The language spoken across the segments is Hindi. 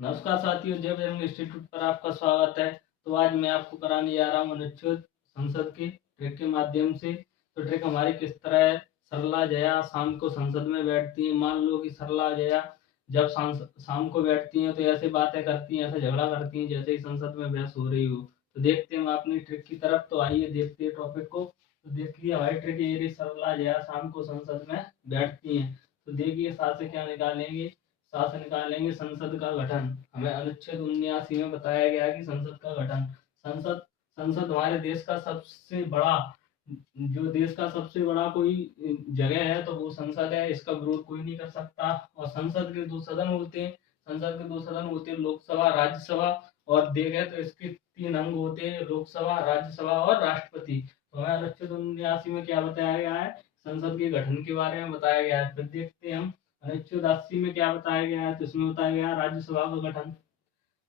नमस्कार साथियों, जय बजरंग इंस्टीट्यूट पर आपका स्वागत है। तो आज मैं आपको कराने जा रहा हूँ अनुच्छेद संसद की ट्रिक के माध्यम से। तो ट्रिक हमारी किस तरह है। सरला जया शाम को संसद में बैठती हैं। मान लो कि सरला जया जब शाम को बैठती हैं तो ऐसे बातें करती हैं, ऐसे झगड़ा करती हैं जैसे ही संसद में बहस हो रही हो। तो देखते हैं हम अपनी ट्रिक की तरफ। तो आइए देखते हैं टॉपिक को। तो देखिए हमारी ट्रिक ये रही, सरला जया शाम को संसद में बैठती हैं। तो देखिए साथ से क्या निकालेंगे। साथ निकालेंगे संसद का गठन। हमें अनुच्छेद 79 में बताया गया है कि संसद का गठन। संसद संसद हमारे देश का सबसे बड़ा, जो देश का सबसे बड़ा कोई जगह है तो वो संसद है। इसका विरोध कोई नहीं कर सकता। और संसद के दो सदन होते हैं। संसद के दो सदन होते हैं, लोकसभा, राज्यसभा। और देखें तो इसके तीन अंग होते हैं, लोकसभा, राज्यसभा और राष्ट्रपति। तो हमें अनुच्छेद 79 में क्या बताया गया है, संसद के गठन के बारे में बताया गया है। फिर देखते हैं हम अनुच्छेद 80 में क्या बताया गया है। तो इसमें बताया गया राज्यसभा का गठन।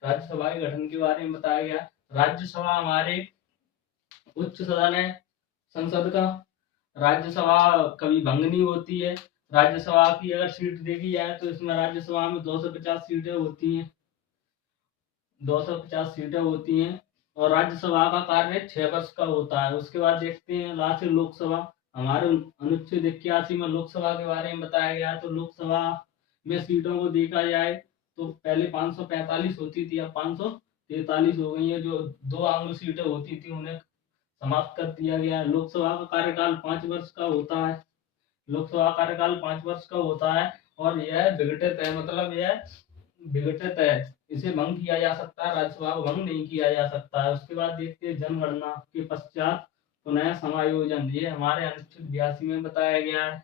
राज्यसभा के गठन के बारे में बताया गया। राज्यसभा हमारे उच्च सदन है संसद का। राज्यसभा कभी भंग नहीं होती है। राज्यसभा की अगर सीट देखी जाए तो इसमें राज्यसभा में 250 सीटें होती हैं। 250 सीटें होती हैं। और राज्यसभा का कार्य 6 वर्ष का होता है। उसके बाद देखते हैं लास्ट लोकसभा। हमारे अनुच्छेद 81 में लोकसभा के बारे में बताया गया। तो लोकसभा में सीटों को देखा जाए तो पहले 545 होती थी, अब 543 हो गई है। जो दो आंग्ल सीटें होती थी उन्हें समाप्त कर दिया गया है। लोकसभा का कार्यकाल 5 वर्ष का होता है। लोकसभा कार्यकाल 5 वर्ष का होता है। और यह विघटित है, मतलब यह विघटित है। इसे भंग किया जा सकता है, राज्यसभा को भंग नहीं किया जा सकता है। उसके बाद देखते हैं जनगणना के पश्चात पुनः समायोजन। ये हमारे अनुच्छेद 82 में बताया गया है।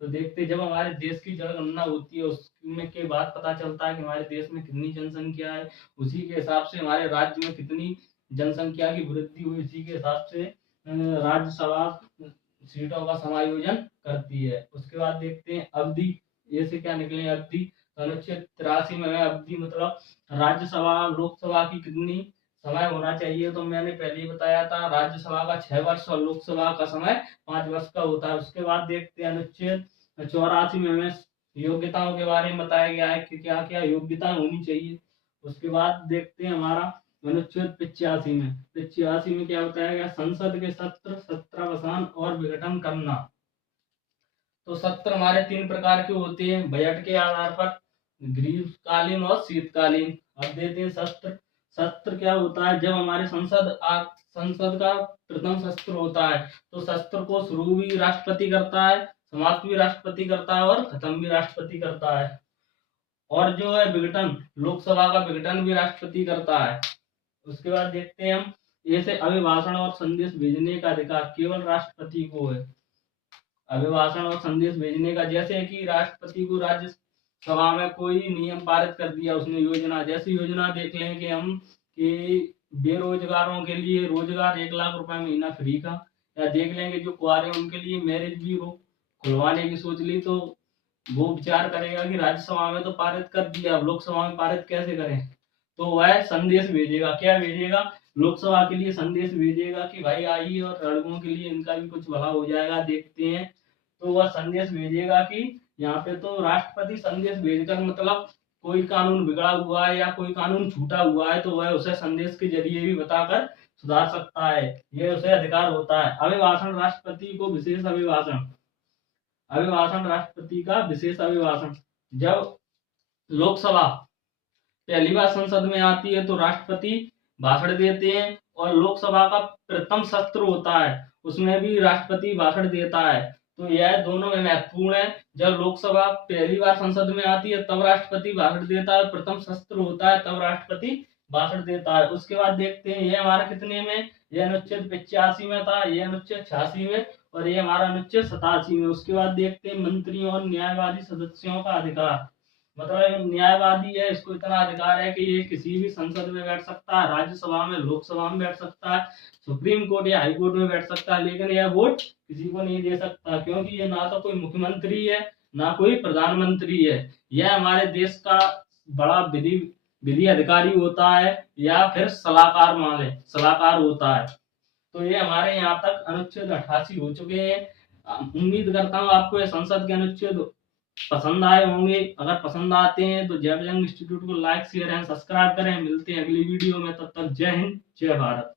तो देखते हैं, जब हमारे देश की जनगणना होती है उसमें के बाद पता चलता है कि हमारे देश में कितनी जनसंख्या है। उसी के हिसाब से हमारे राज्य में कितनी जनसंख्या की वृद्धि हुई, उसी के हिसाब से राज्यसभा सीटों का समायोजन करती है। उसके बाद देखते हैं अवधि। ये से क्या निकले अवधि। अनुच्छेद 83 में अवधि मतलब राज्यसभा लोकसभा की कितनी समय होना चाहिए। तो मैंने पहले ही बताया था, राज्यसभा का 6 वर्ष और लोकसभा का समय 5 वर्ष का होता है। उसके बाद देखते हैं अनुच्छेद 84 में हमें योग्यताओं के बारे में बताया गया है कि क्या क्या योग्यता होनी चाहिए। उसके बाद देखते हैं हमारा अनुच्छेद 85 में क्या बताया गया, संसद के सत्र, सत्रावसान और विघटन करना। तो सत्र हमारे 3 प्रकार के होते हैं बजट के आधार पर, ग्रीष्मकालीन और शीतकालीन। अब देते हैं सत्र। सत्र क्या होता है, जब हमारे संसद का प्रथम सत्र होता है तो सत्र को शुरू भी राष्ट्रपति करता है, समाप्त भी राष्ट्रपति करता है और खत्म भी राष्ट्रपति करता है। और जो है विघटन, लोकसभा का विघटन भी राष्ट्रपति करता है। उसके बाद देखते हैं हम, ऐसे अभिभाषण और संदेश भेजने का अधिकार केवल राष्ट्रपति को है। अभिभाषण और संदेश भेजने का, जैसे कि राष्ट्रपति को राज्यसभा में कोई नियम पारित कर दिया उसने, योजना, जैसी योजना देख लें कि हम कि बेरोजगारों के लिए रोजगार 1 लाख रुपए महीना फ्री का, या देख लेंगे जो कुआरे हैं उनके लिए मैरिज ब्यूरो खुलवाने की सोच ली। तो वो विचार करेगा कि राज्यसभा में तो पारित कर दिया, अब लोकसभा में पारित कैसे करें। तो वह संदेश भेजेगा। क्या भेजेगा, लोकसभा के लिए संदेश भेजेगा कि भाई आइए और लड़कों के लिए इनका भी कुछ भला हो जाएगा। देखते हैं, तो वह संदेश भेजेगा कि यहाँ पे तो राष्ट्रपति संदेश भेजकर, मतलब कोई कानून बिगड़ा हुआ है या कोई कानून छूटा हुआ है तो वह उसे संदेश के जरिए भी बताकर सुधार सकता है। यह उसे अधिकार होता है। अभिभाषण, राष्ट्रपति को विशेष अभिभाषण। अभिभाषण राष्ट्रपति का विशेष अभिभाषण। जब लोकसभा पहली बार संसद में आती है तो राष्ट्रपति भाषण देते हैं। और लोकसभा का प्रथम सत्र होता है उसमें भी राष्ट्रपति भाषण देता है। तो यह दोनों में महत्वपूर्ण है। जब लोकसभा पहली बार संसद में आती है तब राष्ट्रपति भाषण देता है, प्रथम सत्र होता है तब राष्ट्रपति भाषण देता है। उसके बाद देखते हैं, ये हमारा कितने में, यह अनुच्छेद 85 में था, यह अनुच्छेद 86 में, और ये हमारा अनुच्छेद 87 में। उसके बाद देखते हैं मंत्रियों और न्यायवादी सदस्यों का अधिकार। मतलब न्यायवादी है, इसको इतना अधिकार है कि ये किसी भी संसद में बैठ सकता है, राज्यसभा में, लोकसभा में बैठ सकता है, सुप्रीम कोर्ट या हाई कोर्ट में बैठ सकता है। लेकिन यह वोट किसी को नहीं दे सकता, क्योंकि ये ना तो कोई मुख्यमंत्री है ना कोई प्रधानमंत्री है। यह हमारे देश का बड़ा विधि विधि अधिकारी होता है, या फिर सलाहकार माने सलाहकार होता है। तो ये हमारे यहाँ तक अनुच्छेद 88 हो चुके हैं। उम्मीद करता हूँ आपको ये संसद के अनुच्छेद पसंद आए होंगे। अगर पसंद आते हैं तो जय बजरंग इंस्टीट्यूट को लाइक शेयर एंड सब्सक्राइब करें। मिलते हैं अगली वीडियो में, तब तक जय हिंद जय भारत।